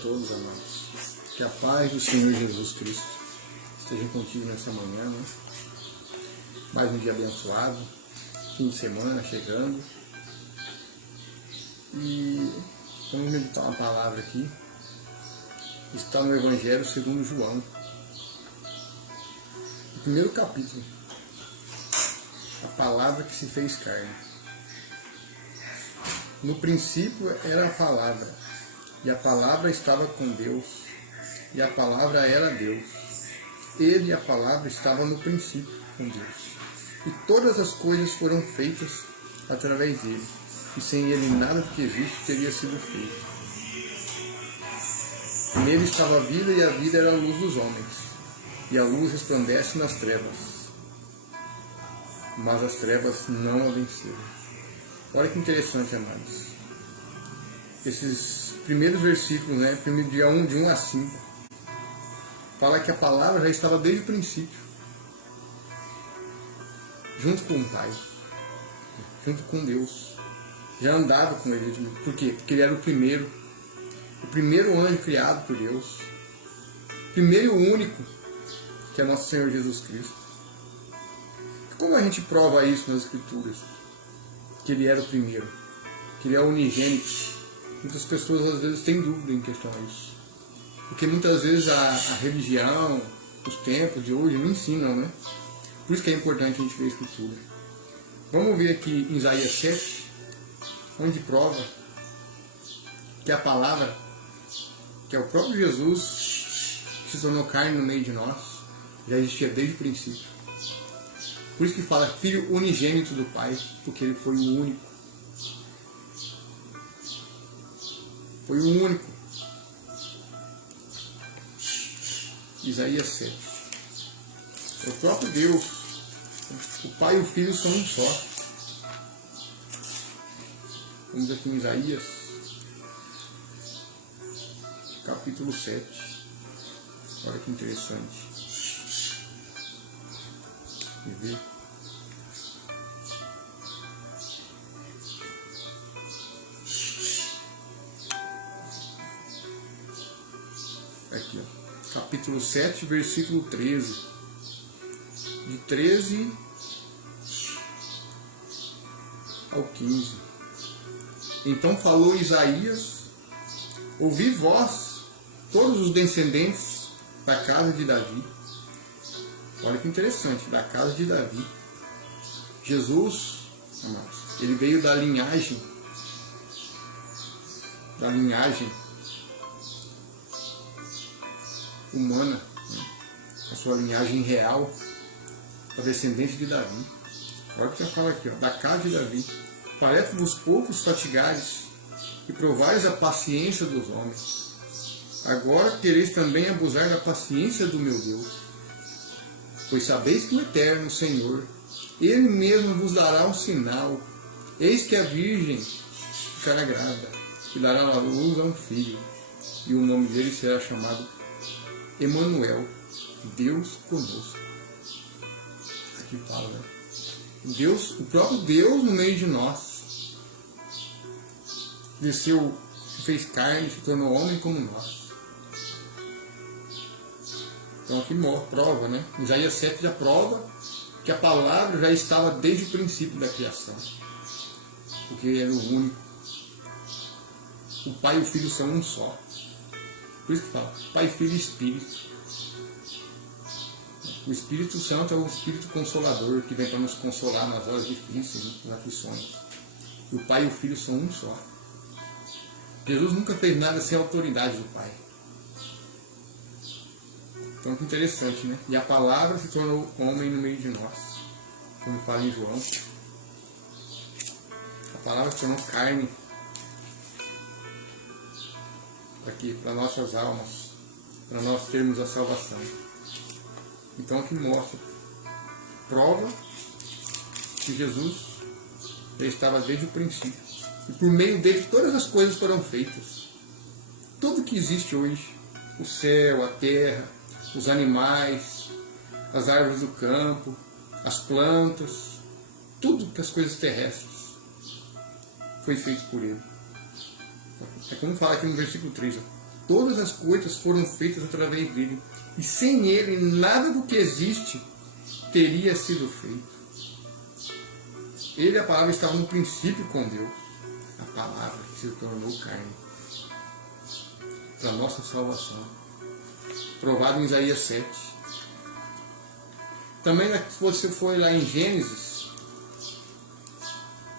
todos, amados. Que a paz do Senhor Jesus Cristo esteja contigo nessa manhã, né? Mais um dia abençoado, fim de semana chegando. E vamos meditar uma palavra aqui. Está no Evangelho segundo João. O primeiro capítulo. A palavra que se fez carne. No princípio era a palavra, e a palavra estava com Deus, e a palavra era Deus. Ele e a palavra estavam no princípio com Deus. E todas as coisas foram feitas através dele, e sem ele nada do que existe teria sido feito. Nele estava a vida, e a vida era a luz dos homens, e a luz resplandece nas trevas, mas as trevas não a venceram. Olha que interessante, amados. Esses primeiros versículos, né, de 1 a 5, fala que a palavra já estava desde o princípio, junto com o Pai, junto com Deus. Já andava com ele. Por quê? Porque ele era o primeiro anjo criado por Deus, primeiro e o único, que é nosso Senhor Jesus Cristo. Como a gente prova isso nas Escrituras? Que ele era o primeiro, que ele é o unigênito. Muitas pessoas às vezes têm dúvida em questão a isso, porque muitas vezes a religião, os tempos de hoje não ensinam, né? Por isso que é importante a gente ver a Escritura. Vamos ver aqui em Isaías 7, onde prova que a palavra, que é o próprio Jesus, que se tornou carne no meio de nós, já existia desde o princípio. Por isso que fala filho unigênito do Pai, porque ele foi o único. Foi o único. Isaías 7. É o próprio Deus. O Pai e o Filho são um só. Vamos aqui em Isaías, capítulo 7. Olha que interessante. Ver. Aqui, ó. Capítulo 7, versículo 13. De 13 ao 15. Então falou Isaías: ouvi vós, todos os descendentes da casa de Davi. Olha que interessante, da casa de Davi. Jesus, amados, ele veio da linhagem humana, né? A sua linhagem real, a descendente de Davi. Olha o que já fala aqui, ó, da casa de Davi. Parece-vos poucos fatigares e provares a paciência dos homens. Agora quereis também abusar da paciência do meu Deus. Pois sabeis que o Eterno Senhor, Ele mesmo vos dará um sinal. Eis que a Virgem ficará grávida e dará à luz a um filho, e o nome dele será chamado Emanuel, Deus conosco. Aqui fala, né? Deus, o próprio Deus no meio de nós, desceu, se fez carne, se tornou homem como nós. Então aqui prova, né? Isaías 7 já prova que a palavra já estava desde o princípio da criação. Porque ele era o único. O Pai e o Filho são um só. Por isso que fala, Pai, Filho e Espírito. O Espírito Santo é o Espírito Consolador, que vem para nos consolar nas horas difíceis, nas aflições. E o Pai e o Filho são um só. Jesus nunca fez nada sem a autoridade do Pai. Então que interessante, né? E a palavra se tornou homem no meio de nós, como fala em João. A palavra se tornou carne aqui para nossas almas, para nós termos a salvação. Então aqui mostra, prova que Jesus já estava desde o princípio, e por meio dele todas as coisas foram feitas. Tudo que existe hoje, o céu, a terra, os animais, as árvores do campo, as plantas, tudo que as coisas terrestres foi feito por ele. É como fala aqui no versículo 3, ó. todas as coisas foram feitas através dele, e sem ele nada do que existe teria sido feito. Ele, a palavra, estava no princípio com Deus, a palavra que se tornou carne, para a nossa salvação, provado em Isaías 7. Também, se você for lá em Gênesis,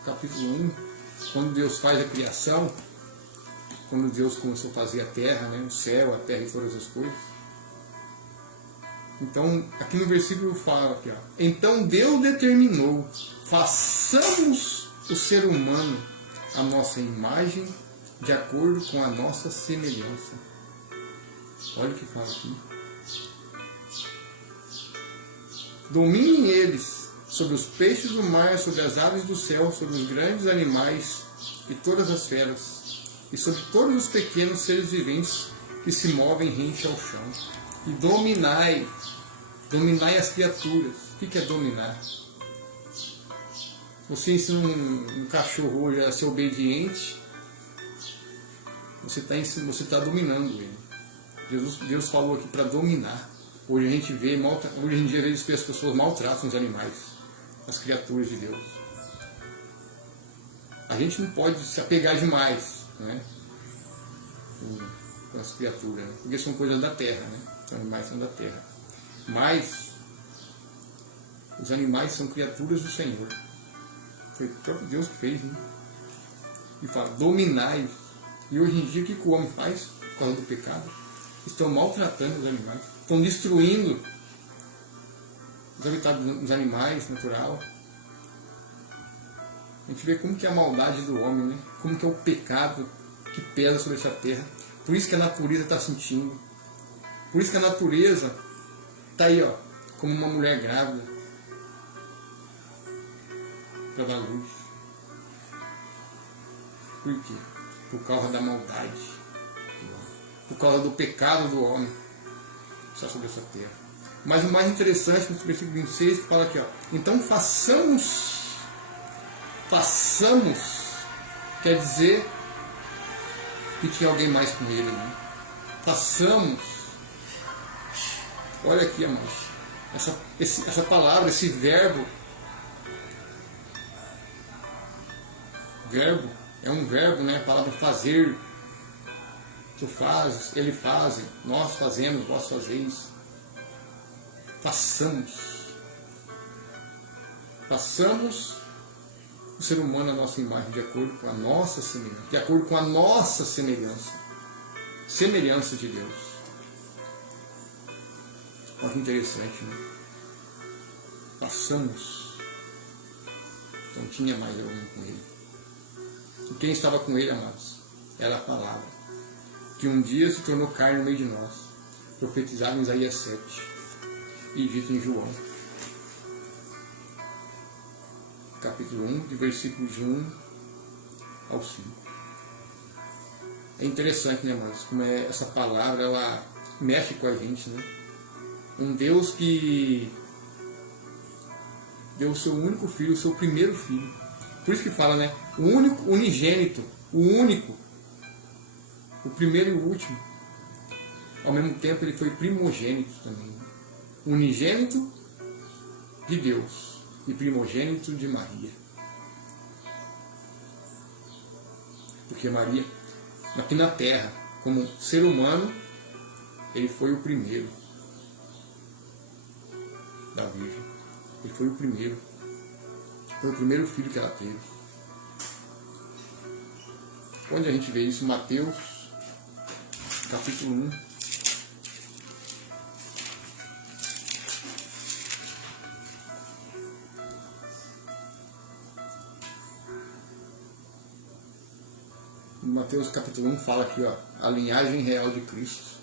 capítulo 1, quando Deus faz a criação, quando Deus começou a fazer a terra, né, o céu, a terra e todas as coisas. Então, aqui no versículo fala, aqui, ó, então Deus determinou, façamos o ser humano a nossa imagem, de acordo com a nossa semelhança. Olha o que fala aqui. Dominem eles sobre os peixes do mar, sobre as aves do céu, sobre os grandes animais e todas as feras, e sobre todos os pequenos seres viventes que se movem rente ao chão. E dominai as criaturas. O que é dominar? Você ensina um cachorro hoje a ser obediente, você está dominando ele. Deus falou aqui para dominar. Hoje a gente vê, hoje em dia as pessoas maltratam os animais, as criaturas de Deus. A gente não pode se apegar demais, né, com as criaturas, né, porque são coisas da terra, né? Os animais são da terra. Mas os animais são criaturas do Senhor. Foi o próprio Deus que fez, né? E fala, dominai. E hoje em dia o que o homem faz por causa do pecado? Estão maltratando os animais, estão destruindo os habitats dos animais, natural. A gente vê como que é a maldade do homem, né? Como que é o pecado que pesa sobre essa terra. Por isso que a natureza está sentindo. Por isso que a natureza está aí, ó, como uma mulher grávida para dar luz. Por quê? Por causa da maldade, por causa do pecado do homem que está sobre essa terra. Mas o mais interessante no versículo 26 que fala aqui, ó, então façamos, quer dizer que tinha alguém mais com ele, né? Façamos. Olha aqui, amados, essa palavra, esse verbo é um verbo, né? A palavra fazer. Tu fazes, ele faz, nós fazemos, vós fazeis. Façamos o ser humano a nossa imagem, de acordo com a nossa semelhança. De acordo com a nossa semelhança. Semelhança de Deus. Olha que interessante, né? Façamos. Então tinha mais alguém com ele. E quem estava com ele, amados? Era a palavra, que um dia se tornou carne no meio de nós, profetizado em Isaías 7 e dito em João, capítulo 1, de versículos de 1 ao 5. É interessante, né, amados, como essa palavra, ela mexe com a gente, né? Um Deus que deu o seu único filho, o seu primeiro filho. Por isso que fala, né? O único, unigênito, o único, o primeiro e o último. Ao mesmo tempo ele foi primogênito também. Unigênito de Deus e primogênito de Maria. Porque Maria, aqui na terra, como ser humano, ele foi o primeiro da Virgem. Ele foi o primeiro. Foi o primeiro filho que ela teve. Onde a gente vê isso? Mateus, capítulo 1. Mateus, capítulo 1 fala aqui, ó, a linhagem real de Cristo.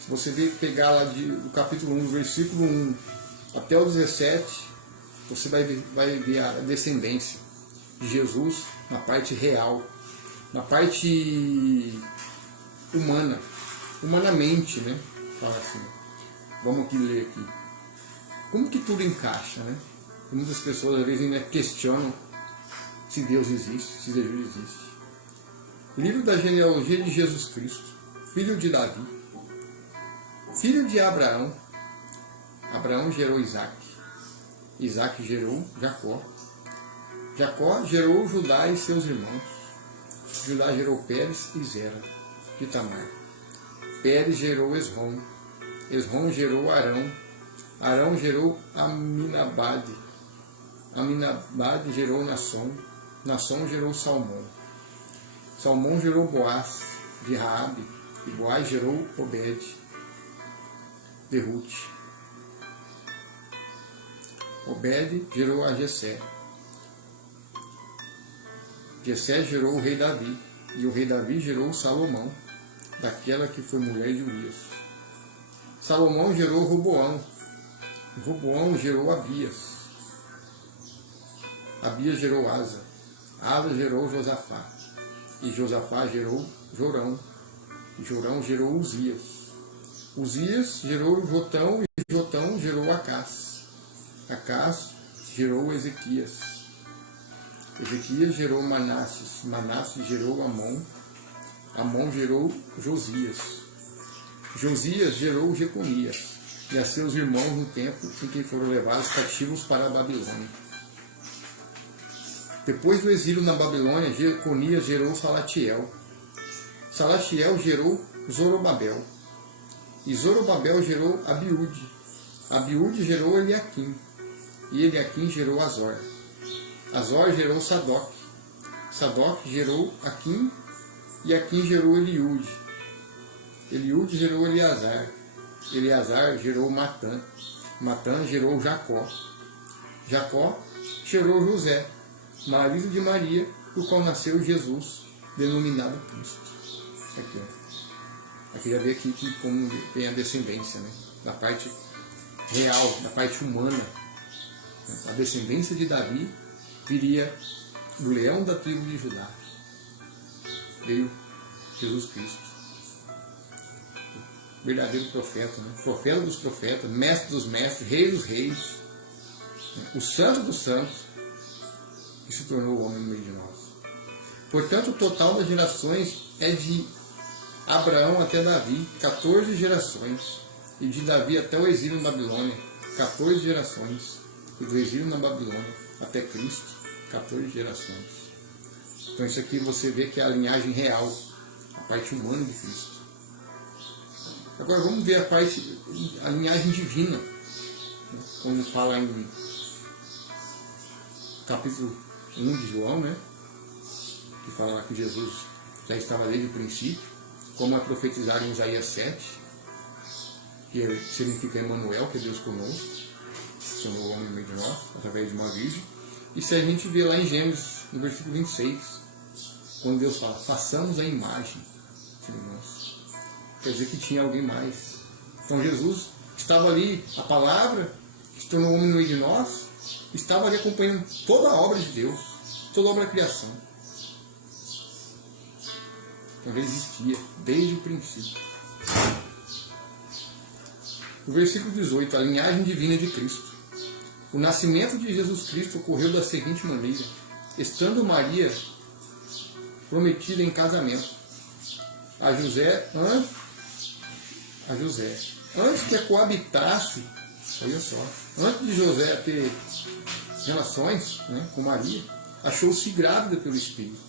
Se você pegar lá do capítulo 1, versículo 1 até o 17, você vai ver a descendência de Jesus na parte real, na parte humana, humanamente, né? Fala assim. Vamos aqui ler aqui. Como que tudo encaixa, né? E muitas pessoas às vezes ainda questionam se Deus existe, se Jesus existe. Livro da genealogia de Jesus Cristo, filho de Davi, filho de Abraão. Abraão gerou Isaac. Isaac gerou Jacó. Jacó gerou Judá e seus irmãos. Judá gerou Pérez e Zera, de Tamar. Pérez gerou Esrom. Esrom gerou Arão. Arão gerou Aminabade. Aminabade gerou Nasson. Nasson gerou Salmão. Salmão gerou Boaz, de Raabe. E Boaz gerou Obed, de Ruth. Obed gerou a Jessé. Jessé gerou o rei Davi, e o rei Davi gerou Salomão, daquela que foi mulher de Urias. Salomão gerou Roboão. Roboão gerou Abias. Abias gerou Asa. Asa gerou Josafá. E Josafá gerou Jorão. E Jorão gerou Uzias. Uzias gerou Jotão, e Jotão gerou Acás. Acás gerou Ezequias. Ezequias gerou Manasses. Manasses gerou Amon. Amon gerou Josias. Josias gerou Jeconias e a seus irmãos no tempo em que foram levados cativos para a Babilônia. Depois do exílio na Babilônia, Jeconias gerou Salatiel. Salatiel gerou Zorobabel. E Zorobabel gerou Abiúde. Abiúde gerou Eliaquim. E Eliaquim gerou Azor. Azor gerou Sadoc. Sadoc gerou Aquim. E Aquim gerou Eliúde. Eliúde gerou Eleazar. Eleazar gerou Matã. Matã gerou Jacó. Jacó gerou José, marido de Maria, do qual nasceu Jesus, denominado Cristo. Aqui, ó. Aqui já vê aqui que como tem a descendência, né? Da parte real, da parte humana. A descendência de Davi viria do leão da tribo de Judá. Veio Jesus Cristo. Verdadeiro profeta, né? Profeta dos profetas, mestre dos mestres, rei dos reis, né? O santo dos santos, que se tornou homem no meio de nós. Portanto, o total das gerações é de Abraão até Davi, 14 gerações, e de Davi até o exílio na Babilônia, 14 gerações, e do exílio na Babilônia até Cristo, 14 gerações. Então isso aqui você vê que é a linhagem real, a parte humana de Cristo. Agora vamos ver a linhagem divina, como fala em capítulo 1 de João, né? Que fala que Jesus já estava desde o princípio, como é profetizado em Isaías 7, que significa Emmanuel, que é Deus conosco, se tornou homem no meio de nós, através de uma virgem. E se a gente vê lá em Gênesis, no versículo 26, quando Deus fala, façamos a imagem de nós. Quer dizer que tinha alguém mais. Então Jesus estava ali, a palavra, que se tornou homem no meio de nós, estava ali acompanhando toda a obra de Deus, toda a obra da criação. Então ele existia desde o princípio. O versículo 18, a linhagem divina de Cristo. O nascimento de Jesus Cristo ocorreu da seguinte maneira: estando Maria prometida em casamento a José, antes que a coabitasse, olha só, antes de José ter relações, né, com Maria, achou-se grávida pelo Espírito.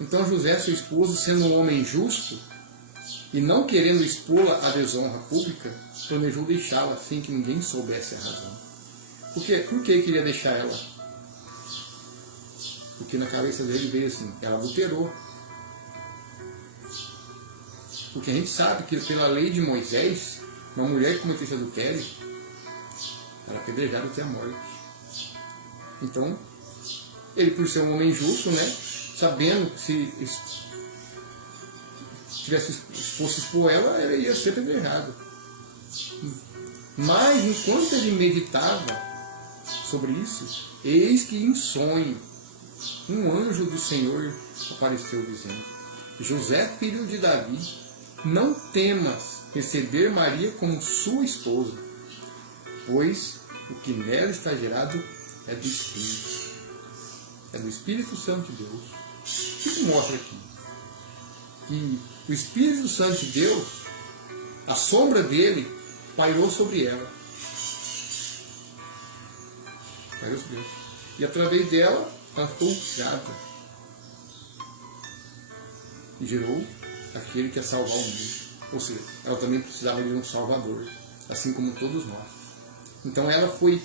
Então José, seu esposo, sendo um homem justo e não querendo expô-la à desonra pública, planejou deixá-la sem que ninguém soubesse a razão. Por que queria deixar ela? Porque na cabeça dele veio assim, ela adulterou. Porque a gente sabe que pela lei de Moisés, uma mulher que cometesse adultério era apedrejada até a morte. Então, ele, por ser um homem justo, né, sabendo que se fosse expor ela, ela ia ser apedrejada. Mas, enquanto ele meditava sobre isso, eis que em sonho um anjo do Senhor apareceu dizendo: José, filho de Davi, não temas receber Maria como sua esposa, pois o que nela está gerado é do Espírito. É do Espírito Santo de Deus. O que mostra aqui? Que o Espírito Santo de Deus, a sombra dele, pairou sobre ela. Pairou sobre ela. E através dela, ela ficou grávida. E gerou aquele que ia salvar o mundo. Ou seja, ela também precisava de um Salvador, assim como todos nós. Então ela foi,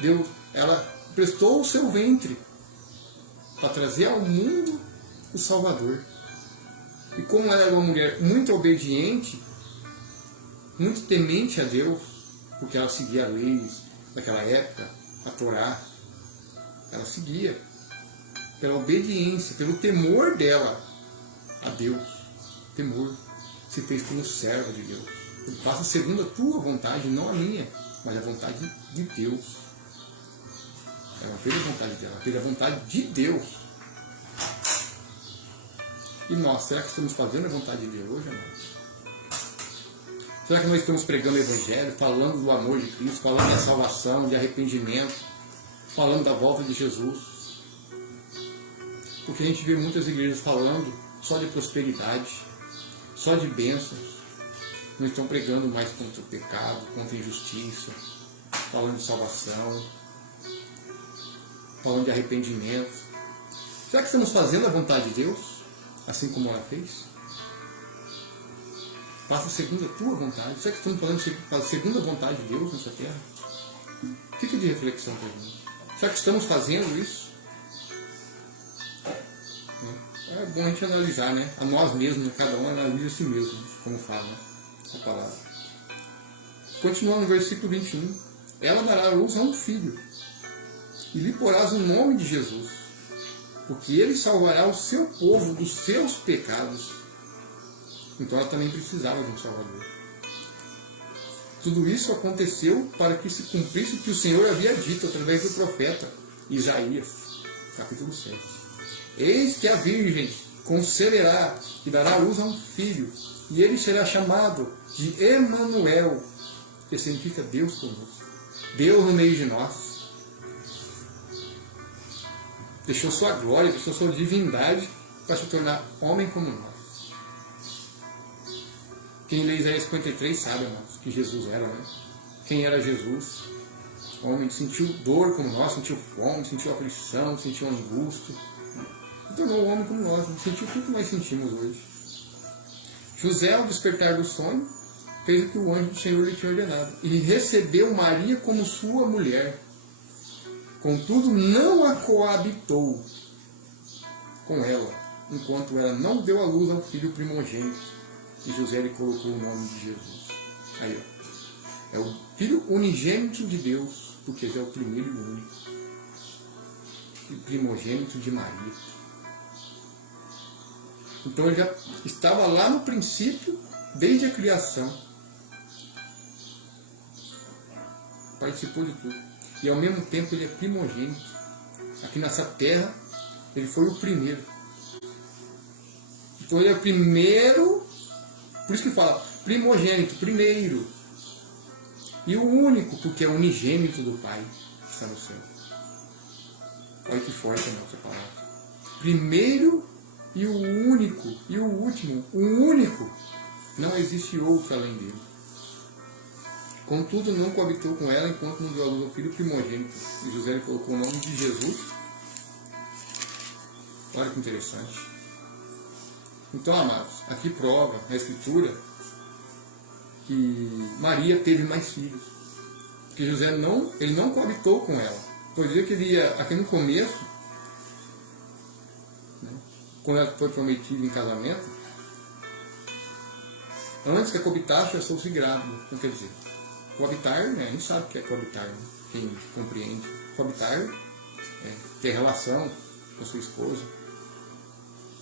Deus, ela prestou o seu ventre para trazer ao mundo o Salvador. E como ela era uma mulher muito obediente, muito temente a Deus, porque ela seguia as leis daquela época, a Torá, ela seguia pela obediência, pelo temor dela a Deus. Temor. Se fez como serva de Deus. Ele faça segundo a tua vontade, não a minha, mas a vontade de Deus. Ela fez a vontade dela, fez a vontade de Deus. E nós, será que estamos fazendo a vontade de Deus hoje, amados? Será que nós estamos pregando o Evangelho, falando do amor de Cristo, falando da salvação, de arrependimento, falando da volta de Jesus? Porque a gente vê muitas igrejas falando só de prosperidade, só de bênçãos, não estão pregando mais contra o pecado, contra a injustiça, falando de salvação, falando de arrependimento. Será que estamos fazendo a vontade de Deus, assim como ela fez? Faça segundo a tua vontade. Será que estamos falando segundo a vontade de Deus nessa terra? Fica de reflexão para mim. Será que estamos fazendo isso? É bom a gente analisar, né? A nós mesmos, cada um analisa a si mesmo, como fala, né? A palavra. Continuando no versículo 21. Ela dará à luz a um filho, e lhe porás o nome de Jesus, porque ele salvará o seu povo dos seus pecados. Então ela também precisava de um Salvador. Tudo isso aconteceu para que se cumprisse o que o Senhor havia dito através do profeta Isaías, capítulo 7. Eis que a Virgem conceberá e dará à luz a um filho, e ele será chamado de Emanuel, que significa Deus conosco. Deus no meio de nós. Deixou sua glória, deixou sua divindade para se tornar homem como nós. Quem lê Isaías 53 sabe, amados, que Jesus era, né? Quem era Jesus? Homem, sentiu dor como nós, sentiu fome, sentiu aflição, sentiu angústia. Se tornou um homem como nós, sentiu tudo que nós sentimos hoje. José, ao despertar do sonho, fez o que o anjo do Senhor lhe tinha ordenado, e recebeu Maria como sua mulher. Contudo, não a coabitou com ela, enquanto ela não deu à luz ao filho primogênito. E José lhe colocou o nome de Jesus. Aí, ó. É o filho unigênito de Deus, porque ele é o primeiro e único. E primogênito de Maria. Então ele já estava lá no princípio, desde a criação. Participou de tudo. E ao mesmo tempo ele é primogênito. Aqui nessa terra, ele foi o primeiro. Então ele é o primeiro, por isso que fala primogênito, primeiro. E o único, porque é unigênito do Pai que está no céu. Olha que forte a nossa palavra. Primeiro e o único, e o último, o único. Não existe outro além dele. Contudo, não coabitou com ela enquanto não deu à luz ao filho primogênito. E José lhe colocou o nome de Jesus. Olha que interessante. Então, amados, aqui prova na Escritura que Maria teve mais filhos. Porque José ele não coabitou com ela. Então, dizer que ele ia, aqui no começo, né, quando ela foi prometida em casamento, antes que a coabitasse, já soube-se grávida. Então, quer dizer, coabitar, né, a gente sabe o que é coabitar, né? Quem compreende. Coabitar é ter relação com sua esposa.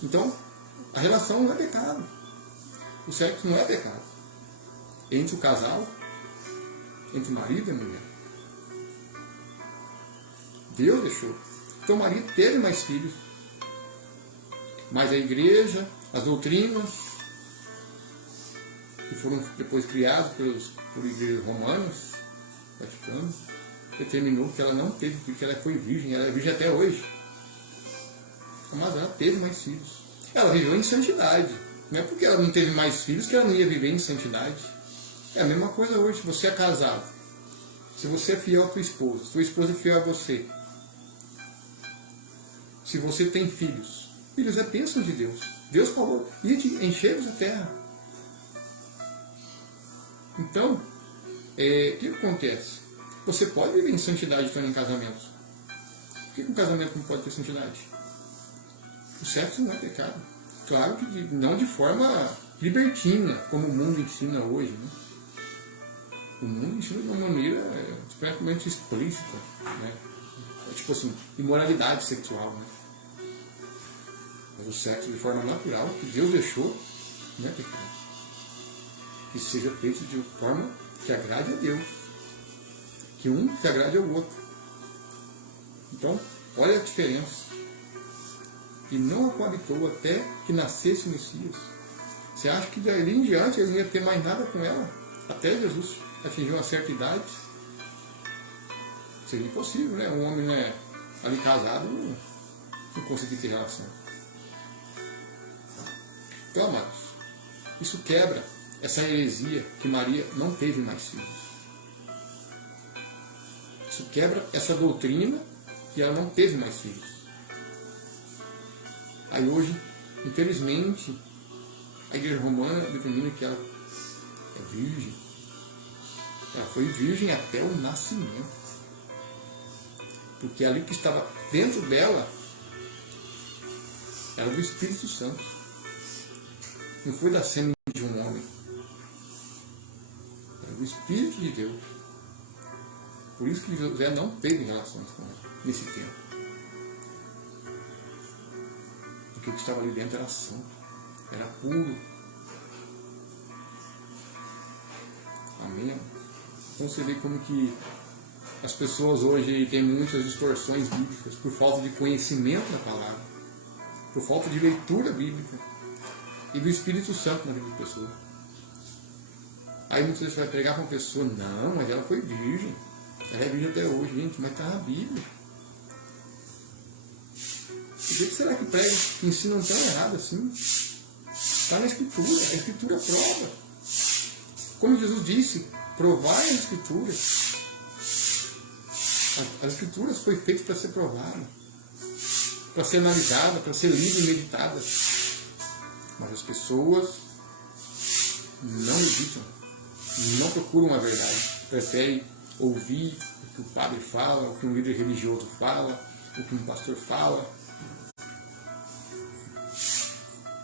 Então, a relação não é pecado. O sexo não é pecado. Entre o casal, entre o marido e a mulher. Deus deixou. Então Maria teve mais filhos. Mas a igreja, as doutrinas, que foram depois criadas por igrejas romanas, Vaticano, determinou que ela não teve, porque ela foi virgem, ela é virgem até hoje. Mas ela teve mais filhos. Ela viveu em santidade. Não é porque ela não teve mais filhos que ela não ia viver em santidade. É a mesma coisa hoje. Se você é casado, se você é fiel à tua esposa é fiel a você, se você tem filhos, filhos é bênção de Deus. Deus falou, ide, enchei-vos a terra. Então, o que acontece? Você pode viver em santidade também em casamentos. Por que um casamento não pode ter santidade? O sexo não é pecado. Claro que não de forma libertina, como o mundo ensina hoje. Né? O mundo ensina de uma maneira completamente explícita. Né? Tipo assim, imoralidade sexual. Né? Mas o sexo de forma natural, que Deus deixou, não é pecado. Que seja feito de forma que agrade a Deus. Que um se agrade ao outro. Então, olha a diferença. E não a coabitou até que nascesse o Messias. Você acha que dali em diante ele não ia ter mais nada com ela? Até Jesus atingir uma certa idade? Seria impossível, né? Um homem, né, ali casado não conseguir ter relação. Então, amados, isso quebra essa heresia que Maria não teve mais filhos. Isso quebra essa doutrina que ela não teve mais filhos. Aí hoje, infelizmente, a Igreja Romana determina que ela é virgem. Ela foi virgem até o nascimento. Porque ali que estava dentro dela era do Espírito Santo. Não foi da sêmen de um homem. Era do Espírito de Deus. Por isso que José não teve relações com ela nesse tempo. Porque o que estava ali dentro era santo, era puro. Amém? Então você vê como que as pessoas hoje têm muitas distorções bíblicas por falta de conhecimento da palavra, por falta de leitura bíblica e do Espírito Santo na vida da pessoa. Aí muitas vezes você vai pregar para uma pessoa, não, mas ela foi virgem, ela é virgem até hoje, gente, mas está na Bíblia. Por que será que prega e ensinam tão errado assim? Está na Escritura, a Escritura prova. Como Jesus disse, provai a Escritura. As Escrituras foi feita para ser provada, para ser analisada, para ser lida e meditada. Mas as pessoas não meditam, não procuram a verdade. Preferem ouvir o que o padre fala, o que um líder religioso fala, o que um pastor fala.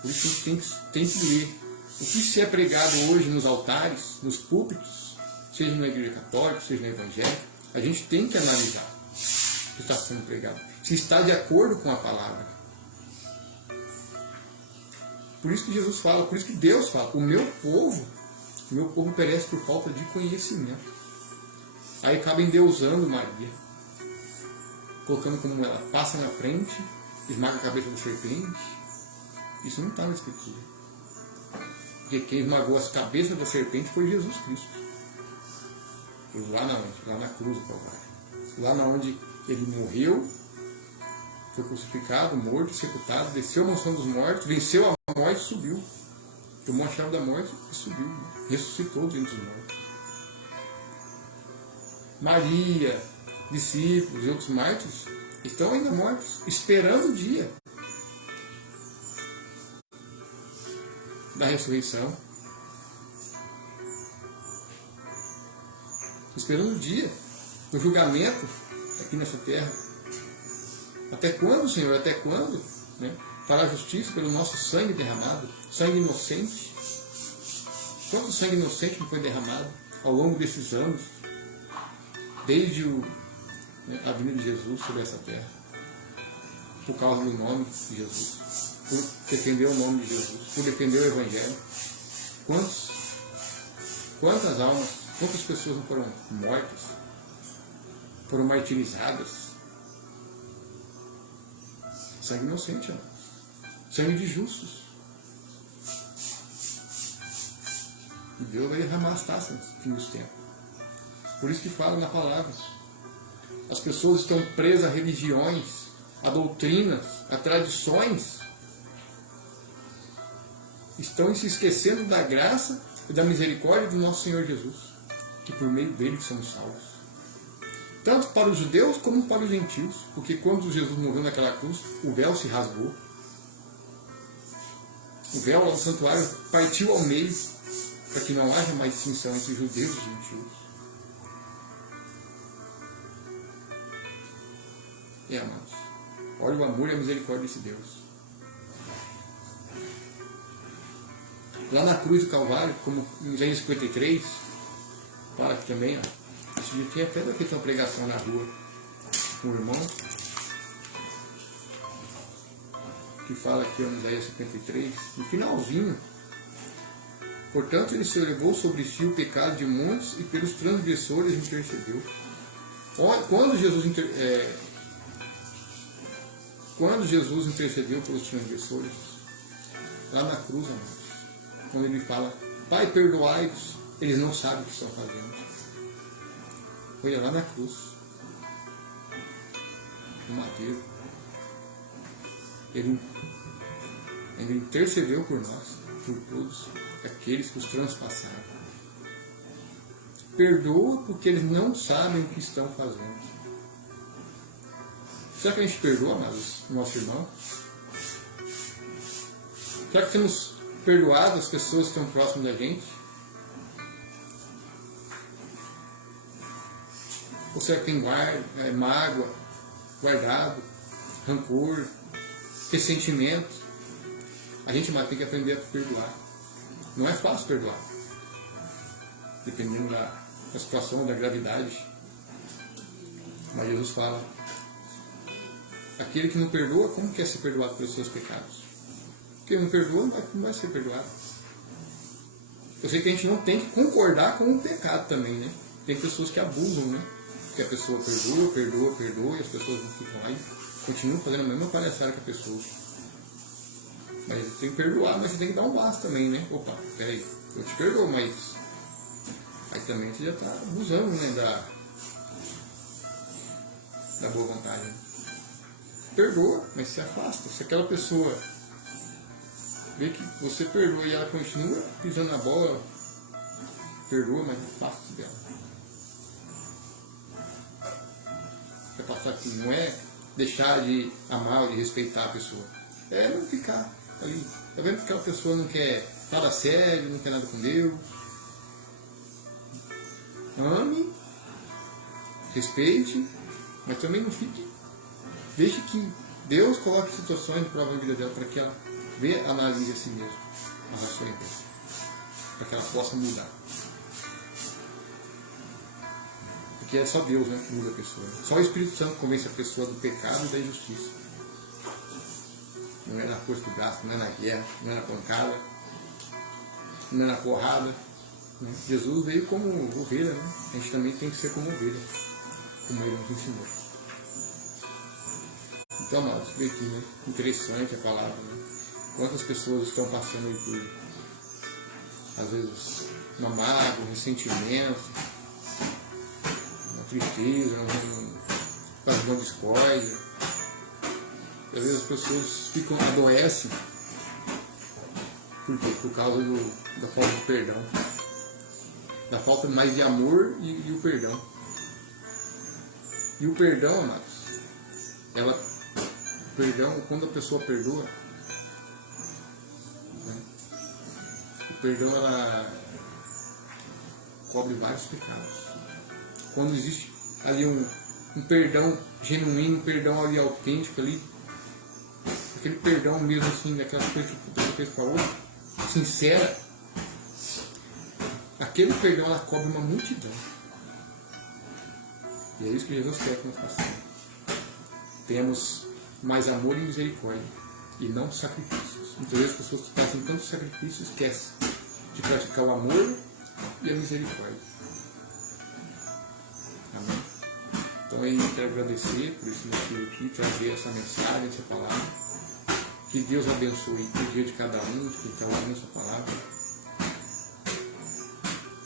Por isso a gente tem que ler. O que se é pregado hoje nos altares, nos púlpitos, seja na igreja católica, seja na evangélica, a gente tem que analisar o que está sendo pregado, se está de acordo com a palavra. Por isso que Jesus fala, por isso que Deus fala, o meu povo perece por falta de conhecimento. Aí acaba endeusando Maria, colocando como ela passa na frente, esmaga a cabeça da serpente. Isso não está na Escritura. Porque quem esmagou as cabeças da serpente foi Jesus Cristo. Lá na onde? Lá na cruz do Calvário. Lá na onde ele morreu, foi crucificado, morto, sepultado, desceu a mansão dos mortos, venceu a morte e subiu. Tomou a chave da morte e subiu. Né? Ressuscitou dentre os mortos. Maria, discípulos e outros mártires estão ainda mortos, esperando o dia da ressurreição. Esperando o dia do julgamento aqui nessa terra. Até quando, Senhor? Até quando? Né? Fará justiça pelo nosso sangue derramado, sangue inocente. Quanto sangue inocente não foi derramado ao longo desses anos, desde a vinda de Jesus sobre essa terra, por causa do nome de Jesus, por defender o nome de Jesus, por defender o Evangelho. Quantas almas, quantas pessoas não foram mortas, foram martirizadas? Sangue inocente, ó. Sangue de justos. E Deus vai derramar as taças no fim dos tempos. Por isso que fala na palavra. As pessoas estão presas a religiões a doutrinas, a tradições, estão se esquecendo da graça e da misericórdia do nosso Senhor Jesus, que por meio dele que somos salvos. Tanto para os judeus como para os gentios, porque quando Jesus morreu naquela cruz, o véu se rasgou. O véu lá do santuário partiu ao meio, para que não haja mais distinção entre judeus e gentios. Amados, olha o amor e a misericórdia desse Deus. Lá na cruz do Calvário, como em Isaías 53, fala aqui também, ó, esse dia tinha até feito uma pregação na rua com o irmão, que fala aqui em Isaías 53, no finalzinho: portanto ele se levou sobre si o pecado de muitos e pelos transgressores intercedeu. Quando Jesus intercedeu pelos transgressores, lá na cruz, amados, quando ele fala: Pai, perdoai-os, eles não sabem o que estão fazendo. Foi lá na cruz, no madeiro. Ele intercedeu por nós, por todos aqueles que os transpassaram. Perdoa porque eles não sabem o que estão fazendo. Será que a gente perdoa, amados, o nosso irmão? Será que temos perdoado as pessoas que estão próximas da gente? Ou será que tem mágoa, guardado, rancor, ressentimento? A gente tem que aprender a perdoar. Não é fácil perdoar, dependendo da situação, da gravidade. Mas Jesus fala: aquele que não perdoa, como quer ser perdoado pelos seus pecados? Quem não perdoa não vai ser perdoado. Eu sei que a gente não tem que concordar com o pecado também, né? Tem pessoas que abusam, né? Que a pessoa perdoa, e as pessoas não ficam lá e continuam fazendo a mesma palhaçada que a pessoa. Mas você tem que perdoar, mas você tem que dar um basta também, né? Opa, peraí, eu te perdoo, mas aí também você já está abusando, né? Da boa vontade. Né? Perdoa, mas se afasta. Se aquela pessoa vê que você perdoa e ela continua pisando na bola, perdoa, mas afasta dela. Vai passar aqui, não é deixar de amar ou de respeitar a pessoa. É não ficar ali. Tá vendo que aquela pessoa não quer nada sério, não quer nada com Deus. Ame, respeite, mas também não fique. Deixe que Deus coloque situações de prova na vida dela para que ela analise a si mesma, a sua empresa, para que ela possa mudar. Porque é só Deus, né, que muda a pessoa. Só o Espírito Santo convence a pessoa do pecado e da injustiça. Não é na força do gasto, não é na guerra, não é na pancada, não é na porrada. Né? Jesus veio como ovelha, né? A gente também tem que ser como ovelha, como ele nos ensinou. Então, amados, vê aqui, né? Interessante a palavra, né? Quantas pessoas estão passando aí por, às vezes, uma mágoa, um ressentimento, uma tristeza, uma discórdia. Às vezes as pessoas adoecem. Por quê? Por causa da falta de perdão. Da falta mais de amor e o perdão. E o perdão, amados, perdão, quando a pessoa perdoa, né, o perdão ela cobre vários pecados. Quando existe ali um perdão genuíno, um perdão ali autêntico ali, aquele perdão mesmo assim, daquela coisa que você fez com a outra, sincera, aquele perdão ela cobre uma multidão. E é isso que Jesus quer que nós façamos. Temos mais amor e misericórdia, e não sacrifícios. Muitas vezes as pessoas que fazem tanto sacrifício esquecem de praticar o amor e a misericórdia. Amém? Então eu quero agradecer por esse motivo aqui, trazer essa mensagem, essa palavra. Que Deus abençoe o dia de cada um, que está ouvindo essa palavra.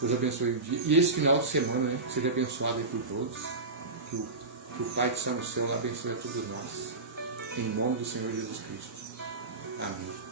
Deus abençoe o dia. E esse final de semana, né, seja abençoado aí por todos. Que o Pai que está no céu abençoe a todos nós. Em nome do Senhor Jesus Cristo. Amém.